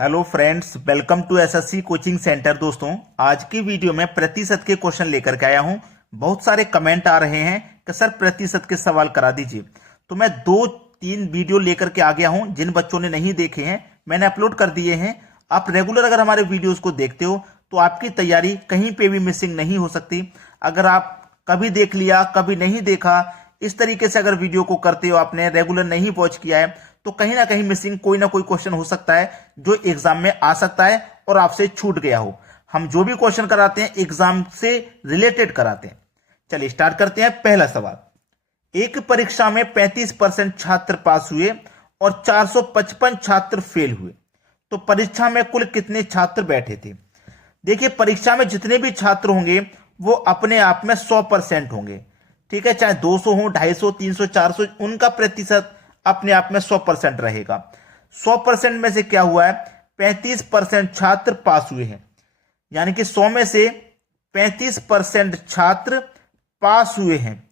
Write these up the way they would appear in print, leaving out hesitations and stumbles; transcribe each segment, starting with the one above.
Hello friends, welcome to SSC coaching centre. दोस्तों, आज की वीडियो में प्रतिशत के क्वेश्चन लेकर के आया हूं। बहुत सारे कमेंट आ रहे हैं कि सर प्रतिशत के सवाल करा दीजिए, तो मैं 2-3 वीडियो लेकर के आ गया हूं। जिन बच्चों ने नहीं देखे हैं मैंने अपलोड कर दिए हैं। आप रेगुलर अगर हमारे वीडियोस को देखते हो तो आपकी तैयारी कहीं पे भी मिसिंग नहीं हो सकती। अगर आप कभी देख लिया कभी नहीं देखा, इस तरीके से अगर वीडियो को करते हो, आपने रेगुलर नहीं वॉच किया है, तो कहीं ना कहीं मिसिंग कोई ना कोई क्वेश्चन हो सकता है जो एग्जाम में आ सकता है और आपसे छूट गया हो। हम जो भी क्वेश्चन कराते हैं एग्जाम से रिलेटेड कराते हैं। चलिए स्टार्ट करते हैं। पहला सवाल, एक परीक्षा में 35% छात्र पास हुए और 455 छात्र फेल हुए, तो परीक्षा में कुल कितने छात्र बैठे थे? देखिए, परीक्षा में जितने भी छात्र होंगे वो अपने आप में 100% होंगे। ठीक है, चाहे 200 हो, 250, 300, 400, उनका प्रतिशत अपने आप में 100% रहेगा। 100% में से क्या हुआ है? 35% छात्र पास हुए हैं, यानी कि 100 में से 35% छात्र पास हुए हैं।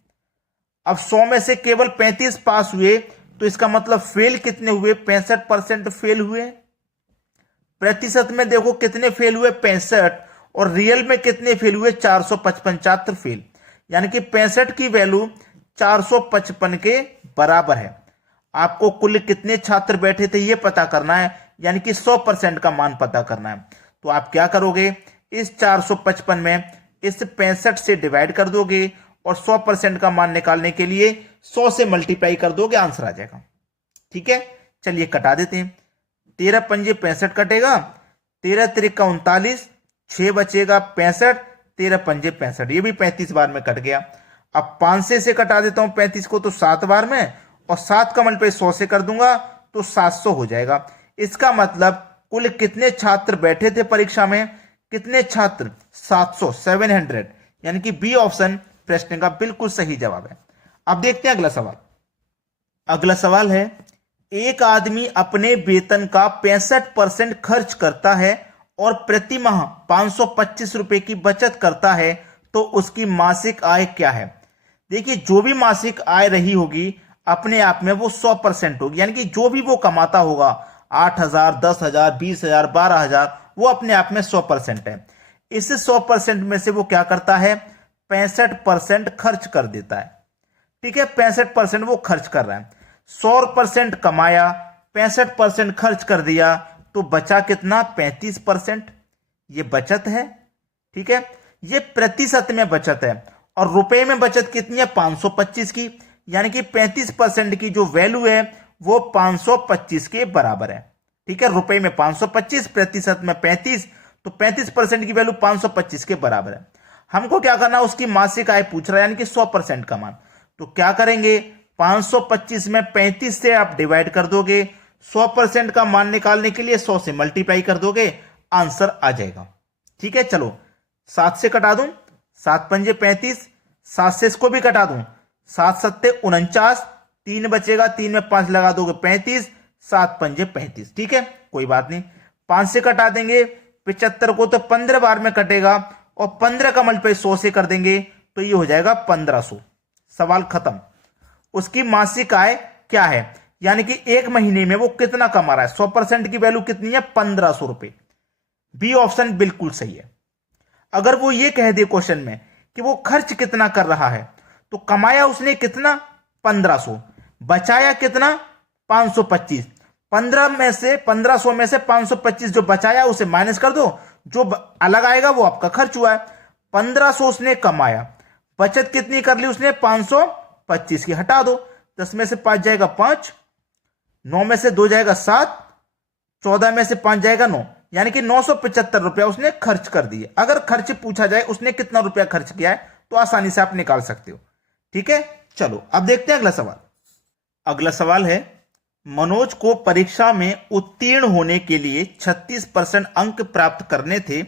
अब 100 में से केवल 35 पास हुए, तो इसका मतलब फेल कितने हुए? 65% फेल हुए। प्रतिशत में देखो कितने फेल हुए? 65। और रियल में कितने फेल हुए? 455 छात्र फेल, यानी कि 65 की वैल्यू 455 के बराबर है। आपको कुल कितने छात्र बैठे थे यह पता करना है, यानी कि 100% का मान पता करना है। तो आप क्या करोगे? इस 455 में इस 65 से डिवाइड कर दोगे और 100% का मान निकालने के लिए 100 से मल्टीप्लाई कर दोगे, आंसर आ जाएगा। ठीक है, चलिए कटा देते हैं। 13 पंजे 65 कटेगा, 13 त्रिका 39, 6 बचेगा 65, 13 पंजे 65, ये भी 35 बार में कट गया। अब 5 से कटा देता हूं 35 को, तो 7 बार में, और 7 का मल्टीप्लाई 100 से कर दूंगा तो 700 हो जाएगा। इसका मतलब कुल कितने छात्र बैठे थे परीक्षा में? कितने छात्र? 700, 700, यानी कि बी ऑप्शन प्रश्न का बिल्कुल सही जवाब है। अब देखते हैं अगला सवाल। अगला सवाल है, एक आदमी अपने वेतन का 65% खर्च करता है और प्रति माह 525 रुपए की बचत करता है, तो उसकी मासिक आय क्या है? देखिए, जो भी मासिक आय रही होगी अपने आप में वो 100% होगी, यानी कि जो भी वो कमाता होगा 8,000, 10,000, 20,000, 12,000, वो अपने आप में 100% है। इस 100% में से वो क्या करता है? 65% खर्च कर देता है। ठीक है, 65% वो खर्च कर रहा है। 100% कमाया, 65% खर्च कर दिया, तो बचा कितना? 35%। ये बचत है। ठीक है, ये प्रतिशत में बचत है। और रुपए में बचत कितनी है? 525 की, यानी कि 35% की जो वैल्यू है वो 525 के बराबर है। ठीक है, रुपए में 525, प्रतिशत में 35, तो 35% की वैल्यू 525 के बराबर है। हमको क्या करना? उसकी मासिक आय पूछ रहा है, यानी कि 100% का मान। तो क्या करेंगे? 525 में 35 से आप डिवाइड कर दोगे, 100% का मान निकालने के लिए 100 से मल्टीप्लाई कर दोगे, आंसर आ जाएगा। ठीक है, चलो 7 से कटा दूं, 7 पंजे 35, 7 से इसको भी कटा दूं, 7 सत्ते 49, 3 बचेगा, 3 में 5 लगा दोगे 35, 7 पंजे 35। ठीक है, कोई बात नहीं। 5 से कटा देंगे 75 को, तो 15 बार में कटेगा, और 15 का मल्टीप्लाई 100 से कर देंगे तो ये हो जाएगा 1500। सवाल खत्म। उसकी मासिक आय क्या है, यानी कि एक महीने में वो कितना कमा रहा है? 100% की वैल्यू कितनी है? 1500 रुपए। बी ऑप्शन बिल्कुल सही है। अगर वो ये कह दे क्वेश्चन में कि वो खर्च कितना कर रहा है, तो कमाया उसने कितना? 1500, बचाया कितना? 525। 1500 में से 525 जो बचाया उसे माइनस कर दो, जो अलग आएगा वो आपका खर्च हुआ है। 1500 उसने कमाया, बचत कितनी कर ली उसने? 525 की, हटा दो। 10 में से 5 जाएगा 5, 9 में से 2 जाएगा 7, 14 में से 5 जाएगा 9, यानी कि 975 रुपया उसने खर्च कर दिए। अगर खर्च पूछा जाए उसने कितना रुपया खर्च किया है, तो आसानी से आप निकाल सकते हो। ठीक है, चलो अब देखते हैं अगला सवाल। अगला सवाल है, मनोज को परीक्षा में उत्तीर्ण होने के लिए 36% अंक प्राप्त करने थे।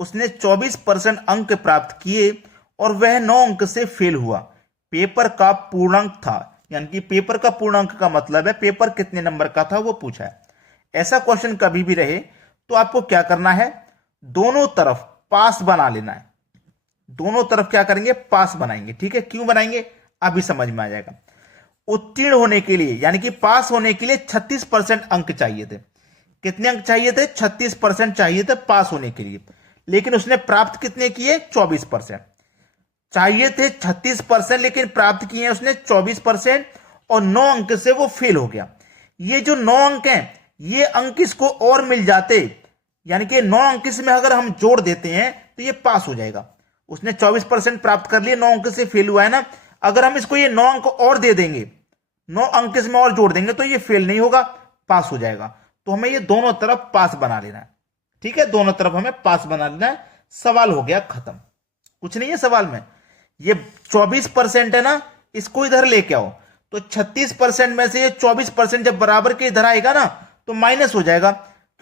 उसने 24% अंक प्राप्त किए और वह 9 अंक से फेल हुआ। पेपर का पूर्णांक था, यानी कि पेपर का पूर्णांक का मतलब है पेपर कितने नंबर का था वो पूछा है। ऐसा क्वेश्चन कभी भी रहे तो आपको क्या करना है? दोनों तरफ पास बना लेना है। दोनों तरफ क्या करेंगे? पास बनाएंगे। ठीक है, क्यों बनाएंगे अभी समझ में आ जाएगा। उत्तीर्ण होने के लिए यानी कि पास होने के लिए 36% अंक चाहिए थे। कितने अंक चाहिए थे? 36% चाहिए थे पास होने के लिए, लेकिन उसने प्राप्त कितने किए? 24%। चाहिए थे 36% लेकिन प्राप्त किए उसने 24%, और 9 अंक से वो फेल हो गया। ये जो 9 अंक हैं, ये अंक इसको और मिल जाते, यानी कि 9 अंक इसमें अगर हम जोड़ देते हैं तो ये पास हो जाएगा। उसने 24% प्राप्त कर लिए, 9 अंक से फेल हुआ है ना, अगर हम इसको ये 9 अंक और दे देंगे, 9 अंक इसमें और जोड़ देंगे तो ये फेल नहीं होगा, पास हो जाएगा। तो हमें ये दोनों तरफ पास बना लेना है। ठीक है, दोनों तरफ हमें पास बना लेना है। सवाल हो गया खत्म, कुछ नहीं है सवाल में। ये 24% है ना, इसको इधर लेके आओ, तो 36% में से ये 24% जब बराबर के इधर आएगा ना तो माइनस हो जाएगा,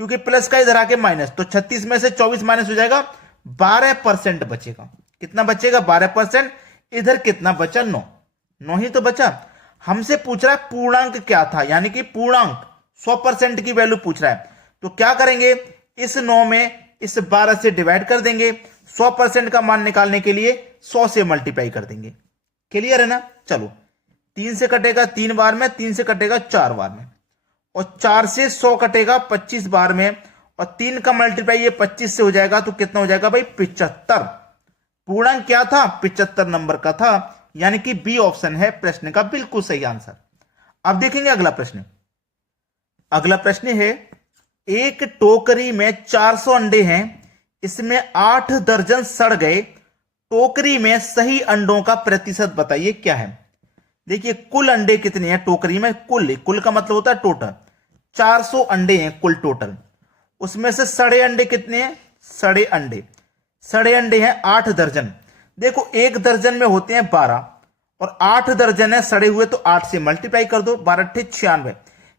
क्योंकि प्लस का इधर आके माइनस, तो 36 में से 24 माइनस हो जाएगा, 12% बचेगा। कितना बचेगा? 12%। इधर कितना बचा? 9 ही तो बचा। हमसे पूछ रहा है पूर्णांक क्या था, यानी कि पूर्णांक 100% की वैल्यू पूछ रहा है। तो क्या करेंगे? इस 9 में इस 12 से डिवाइड कर देंगे, 100% का मान निकालने के लिए 100 से मल्टीप्लाई कर देंगे। क्लियर है ना? चलो, 3 से कटेगा 3 बार में, 3 से कटेगा 4 बार में, और 4 से 100 कटेगा 25 बार में, और 3 का मल्टीप्लाई ये 25 से हो जाएगा, तो कितना हो जाएगा भाई? 75। पूर्णांक क्या था? 75 नंबर का था, यानी कि बी ऑप्शन है प्रश्न का बिल्कुल सही आंसर। अब देखेंगे अगला प्रश्न। अगला प्रश्न है, एक टोकरी में 400 अंडे हैं, इसमें 8 दर्जन सड़ गए, टोकरी में सही अंडों का प्रतिशत बताइए क्या है। देखिए, कुल अंडे कितने हैं टोकरी में? कुल का मतलब होता है टोटल। 400 अंडे हैं कुल टोटल, उसमें से सड़े अंडे कितने हैं? सड़े अंडे हैं 8 दर्जन। देखो, एक दर्जन में होते हैं 12, और 8 दर्जन है सड़े हुए, तो 8 से मल्टीप्लाई कर दो, 12 8 96,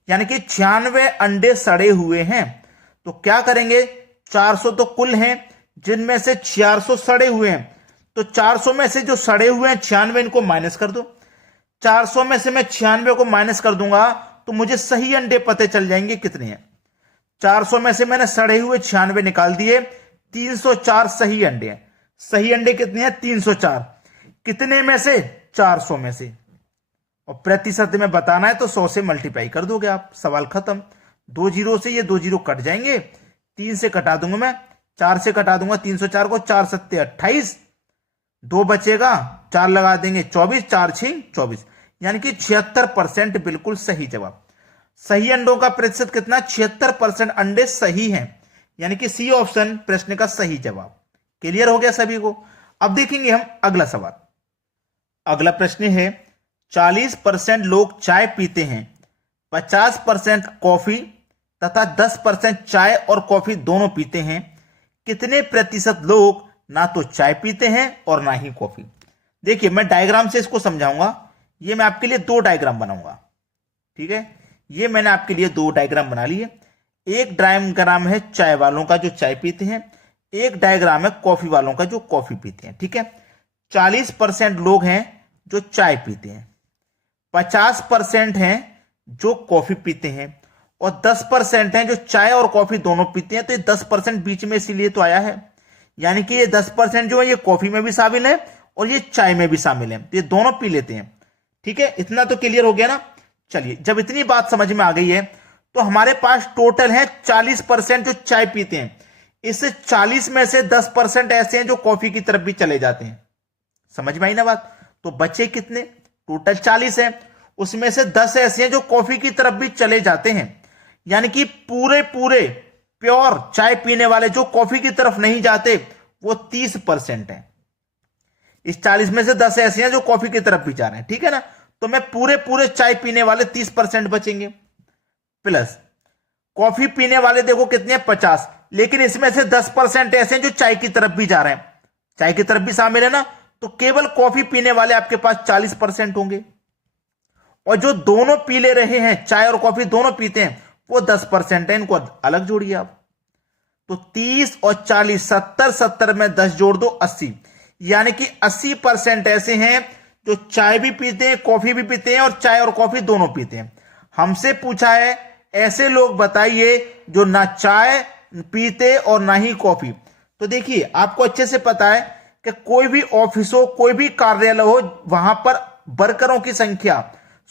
यानी कि 96 अंडे सड़े हुए हैं। तो क्या करेंगे? 400 तो कुल हैं, जिनमें से 400 सड़े हुए हैं, तो 400 में से जो सड़े हुए हैं 96, इनको माइनस कर दो। 400 में से मैं 96 को माइनस कर दूंगा तो मुझे सही अंडे पते चल जाएंगे कितने हैं। 400 में से मैंने सड़े हुए 96 निकाल दिए, 304 सही अंडे हैं। सही अंडे कितने हैं? 304। कितने में से? 400 में से। और प्रतिशत में बताना है तो 100 से मल्टीप्लाई कर दोगे आप, सवाल खत्म। 2 जीरो से ये 2 जीरो कट जाएंगे, 3 से कटा दूंगा मैं, 4 से कटा दूंगा 304 को, 4 सत्ते 28, 2 बचेगा, 4 लगा देंगे 24, 4 6 24, यानी कि 76% बिल्कुल सही जवाब। सही अंडों का प्रतिशत कितना? 76% अंडे सही हैं, यानी कि सी ऑप्शन प्रश्न का सही जवाब। क्लियर हो गया सभी को? अब देखेंगे हम अगला सवाल। अगला प्रश्न है, 40% लोग चाय पीते हैं, 50% कॉफी तथा 10% चाय और कॉफी दोनों पीते हैं। कितने प्रतिशत लोग ना तो चाय पीते हैं और ना ही कॉफी? देखिए, मैं डायग्राम से इसको समझाऊंगा। ये मैं आपके लिए 2 डायग्राम बनाऊंगा। ठीक है, ये मैंने आपके लिए 2 डायग्राम बना लिए। एक डायग्राम है चाय वालों का जो चाय पीते हैं, एक डायग्राम है कॉफी वालों का जो कॉफी पीते हैं। ठीक है, 40% लोग हैं जो चाय पीते हैं, 50% हैं जो कॉफी पीते हैं, और 10% हैं जो चाय और कॉफी दोनों पीते हैं। तो ये 10% बीच में इसीलिए तो आया है, यानी कि ये 10% जो है ये कॉफी में भी शामिल है और ये चाय में भी शामिल है, तो ये दोनों पी लेते हैं। ठीक है, इतना तो क्लियर हो गया ना? चलिए, जब इतनी बात समझ में आ गई है तो हमारे पास टोटल है 40% जो चाय पीते हैं। इस 40 में से 10% ऐसे हैं जो कॉफी की तरफ भी चले जाते हैं। समझ में आई ना बात? तो बचे कितने? टोटल 40 है, उसमें से 10 ऐसे हैं जो कॉफी की तरफ भी चले जाते हैं, यानी कि पूरे प्योर चाय पीने वाले जो कॉफी की तरफ नहीं जाते वो 30% है। इस 40 में से 10 ऐसे हैं जो कॉफी की तरफ भी जा रहे हैं। ठीक है ना? तो मैं पूरे चाय पीने वाले 30% बचेंगे, प्लस कॉफी पीने वाले देखो कितने हैं? 50, लेकिन इसमें से 10% ऐसे हैं जो चाय की तरफ भी जा रहे हैं, चाय की तरफ भी शामिल है ना, तो केवल कॉफी पीने वाले आपके पास 40% होंगे, और जो दोनों पी ले रहे हैं, चाय और कॉफी दोनों पीते हैं, वो 10% है। इनको अलग जोड़िए आप, तो 30 और 40, 70 में 10 जोड़ दो 80, यानी कि 80% ऐसे हैं जो चाय भी पीते हैं, कॉफी भी पीते हैं, और चाय और कॉफी दोनों पीते हैं। हमसे पूछा है ऐसे लोग बताइए जो ना चाय पीते और ना ही कॉफी। तो देखिए, आपको अच्छे से पता है कि कोई भी ऑफिस हो, कोई भी कार्यालय हो, वहां पर वर्करों की संख्या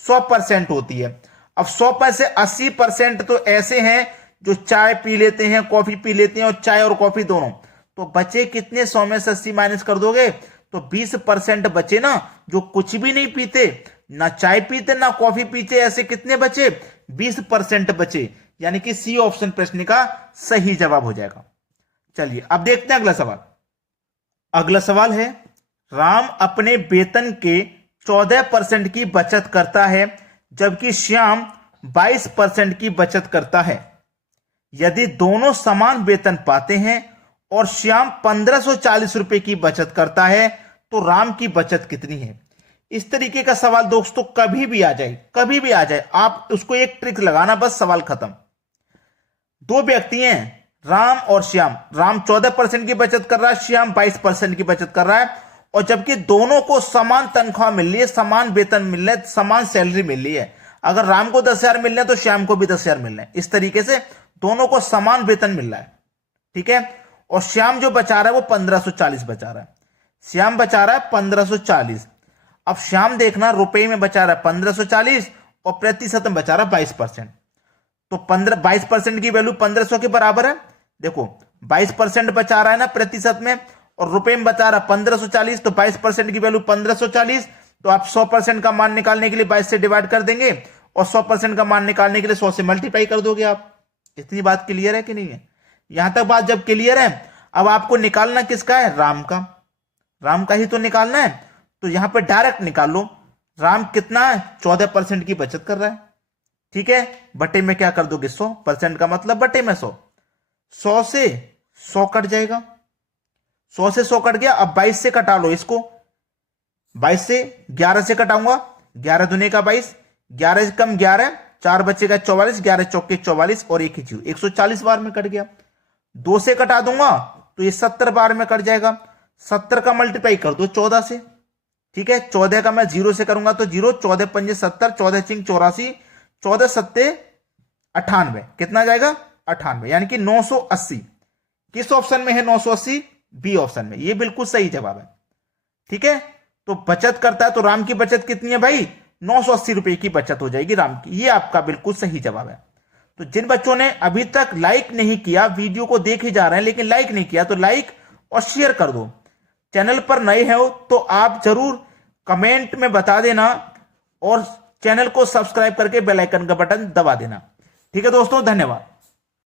100% होती है। अब 100 में से 80% तो ऐसे हैं जो चाय पी लेते हैं, कॉफी पी लेते हैं, और चाय और कॉफी दोनों, तो बचे कितने? 100 में से 80 माइनस कर दोगे तो 20% बचे ना, जो कुछ भी नहीं पीते, ना चाय पीते ना कॉफी पीते, ऐसे कितने बचे? 20% बचे, यानी कि सी ऑप्शन प्रश्न का सही जवाब हो जाएगा। चलिए अब देखते हैं अगला सवाल। अगला सवाल है, राम अपने वेतन के 14% की बचत करता है जबकि श्याम 22% की बचत करता है। यदि दोनों समान वेतन पाते हैं और श्याम 1540 रुपए की बचत करता है तो राम की बचत कितनी है? इस तरीके का सवाल दोस्तों कभी भी आ जाए, कभी भी आ जाए, आप उसको एक ट्रिक लगाना, बस सवाल खत्म। दो व्यक्ति हैं, राम और श्याम। राम 14% की बचत कर रहा है, श्याम 22% की बचत कर रहा है, और जबकि दोनों को समान तनख्वाह मिल रही है, समान वेतन मिल रहा है, समान सैलरी मिल रही है। अगर राम को 10,000 मिल रहे हैं तो श्याम को भी 10,000 मिल रहे हैं। इस तरीके से दोनों को समान वेतन मिल रहा है, ठीक है। और श्याम जो बचा रहा है वो 1540 बचा रहा है। श्याम बचा रहा है 1540। अब श्याम देखना रुपए में बचा रहा है 1540 और प्रतिशत में बचा रहा है 22%। तो 22% की वैल्यू 1500 के बराबर है। देखो 22% बचा रहा है ना प्रतिशत में, और रुपए में बचा रहा है 1540, तो 22% की वैल्यू 1540। तो आप 100% का मान निकालने के लिए 22 से डिवाइड कर देंगे, और 100% का मान निकालने के लिए 100 से मल्टीप्लाई कर दोगे आप। इतनी बात क्लियर है कि नहीं है? यहां तक बात जब क्लियर है, अब आपको निकालना किसका है? राम का। राम का ही तो निकालना है, तो यहां पर डायरेक्ट निकाल लो। राम कितना है? 14% की बचत कर रहा है, ठीक है। बटे में क्या कर दोगे? 100%, का मतलब बटे में 100। 100 से 100 कट जाएगा, 100 से 100 कट गया। अब 22 से कटा लो इसको, 22 से 11 से कटाऊंगा, 11 दूने का 22, 11 कम 11, 4 बचेगा 44, 11 चौके 44 और 1 ही जीरो, 140 बार में कट गया। 2 से कटा दूंगा तो ये 70 बार में कट जाएगा। 70 का मल्टीप्लाई कर दो 14 से, ठीक है। 14 का मैं 0 से करूंगा तो 0, 14 पंजे 70, 14 चिंग 84, 14 सत्ते 98, कितना जाएगा? 98, यानी कि 980। किस ऑप्शन में है 980? बी ऑप्शन में। ये बिल्कुल सही जवाब है, ठीक है। तो बचत करता है, तो राम की बचत कितनी है भाई? 980 रुपए की बचत हो जाएगी राम की। ये आपका बिल्कुल सही जवाब है। तो जिन बच्चों ने अभी तक लाइक नहीं किया, वीडियो को देख ही जा रहे हैं लेकिन लाइक नहीं किया, तो लाइक और शेयर कर दो। चैनल पर नए हो तो आप जरूर कमेंट में बता देना, और चैनल को सब्सक्राइब करके बेल आइकन का बटन दबा देना, ठीक है दोस्तों। धन्यवाद।